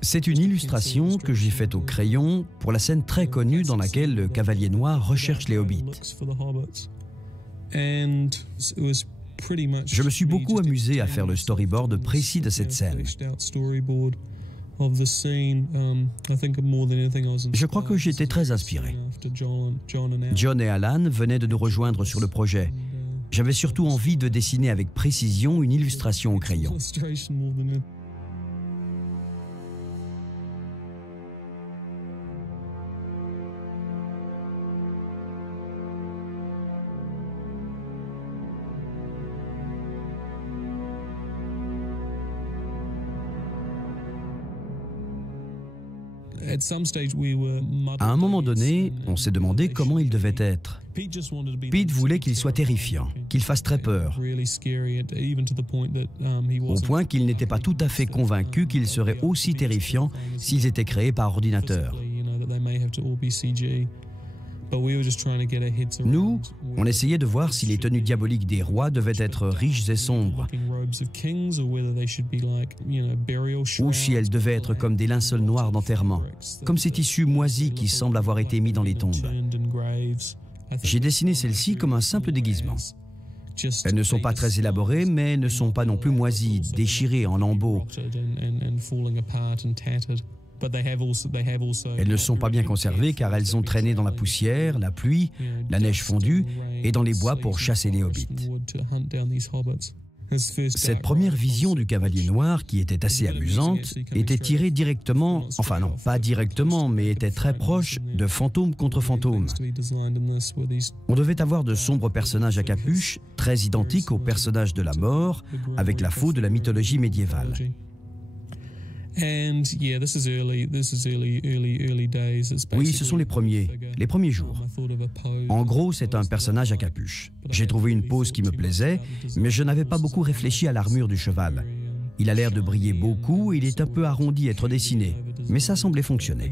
C'est une illustration que j'ai faite au crayon pour la scène très connue dans laquelle le cavalier noir recherche les hobbits. Je me suis beaucoup amusé à faire le storyboard précis de cette scène. Je crois que j'étais très inspiré. John et Alan venaient de nous rejoindre sur le projet. J'avais surtout envie de dessiner avec précision une illustration au crayon. À un moment donné, on s'est demandé comment il devait être. Pete voulait qu'il soit terrifiant, qu'il fasse très peur, au point qu'il n'était pas tout à fait convaincu qu'il serait aussi terrifiant s'ils étaient créés par ordinateur. Nous, on essayait de voir si les tenues diaboliques des rois devaient être riches et sombres, ou si elles devaient être comme des linceuls noirs d'enterrement, comme ces tissus moisis qui semblent avoir été mis dans les tombes. J'ai dessiné celles-ci comme un simple déguisement. Elles ne sont pas très élaborées, mais ne sont pas non plus moisies, déchirées en lambeaux. Elles ne sont pas bien conservées car elles ont traîné dans la poussière, la pluie, la neige fondue et dans les bois pour chasser les hobbits. Cette première vision du cavalier noir, qui était assez amusante, était tirée directement, enfin non, pas directement, mais était très proche de Fantôme contre Fantôme. On devait avoir de sombres personnages à capuche, très identiques aux personnages de la mort, avec la faux de la mythologie médiévale. Oui, ce sont les premiers jours. En gros, c'est un personnage à capuche. J'ai trouvé une pose qui me plaisait, mais je n'avais pas beaucoup réfléchi à l'armure du cheval. Il a l'air de briller beaucoup et il est un peu arrondi à être dessiné, mais ça semblait fonctionner.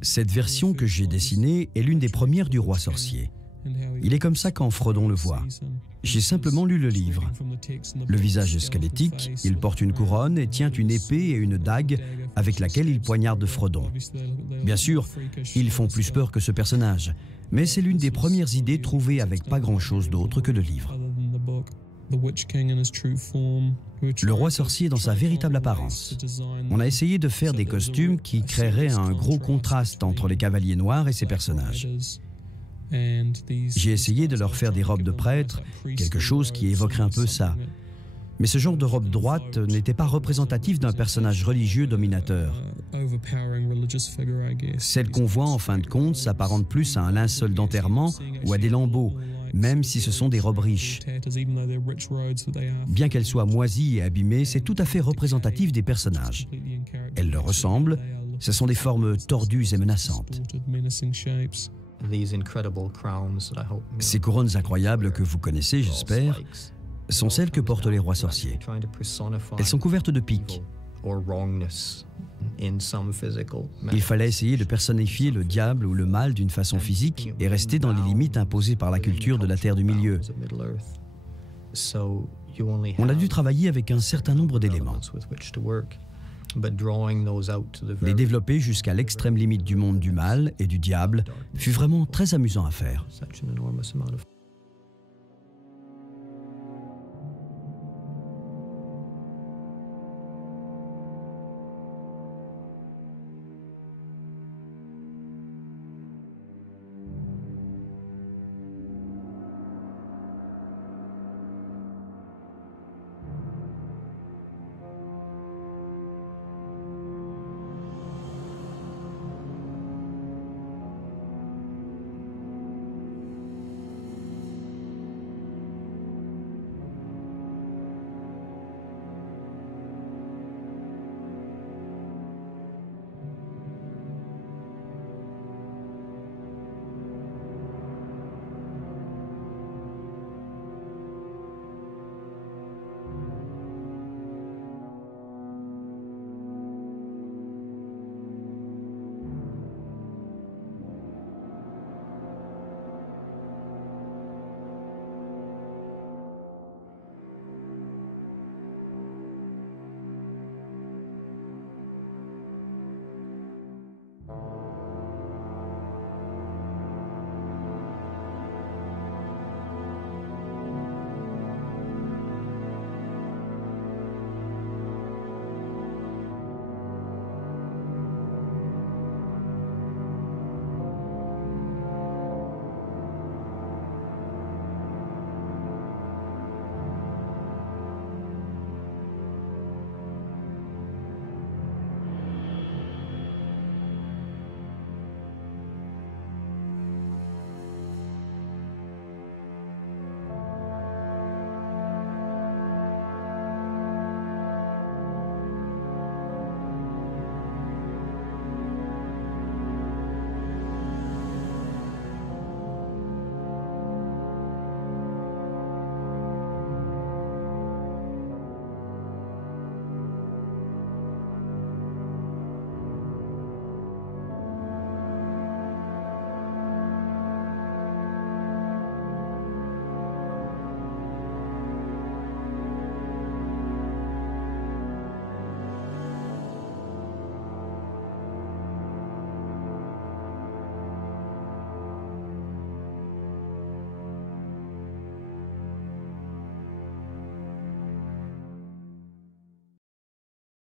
Cette version que j'ai dessinée est l'une des premières du roi sorcier. Il est comme ça quand Frodon le voit. J'ai simplement lu le livre. Le visage est squelettique, il porte une couronne et tient une épée et une dague avec laquelle ils poignardent Frodon. Bien sûr, ils font plus peur que ce personnage, mais c'est l'une des premières idées trouvées avec pas grand-chose d'autre que le livre. Le roi sorcier dans sa véritable apparence. On a essayé de faire des costumes qui créeraient un gros contraste entre les cavaliers noirs et ces personnages. J'ai essayé de leur faire des robes de prêtre, quelque chose qui évoquerait un peu ça. Mais ce genre de robe droite n'était pas représentatif d'un personnage religieux dominateur. Celle qu'on voit en fin de compte s'apparente plus à un linceul d'enterrement ou à des lambeaux, même si ce sont des robes riches. Bien qu'elles soient moisies et abîmées, c'est tout à fait représentatif des personnages. Elles leur ressemblent, ce sont des formes tordues et menaçantes. Ces couronnes incroyables que vous connaissez, j'espère, sont celles que portent les rois sorciers. Elles sont couvertes de pics. Il fallait essayer de personnifier le diable ou le mal d'une façon physique et rester dans les limites imposées par la culture de la Terre du Milieu. On a dû travailler avec un certain nombre d'éléments. Les développer jusqu'à l'extrême limite du monde du mal et du diable fut vraiment très amusant à faire.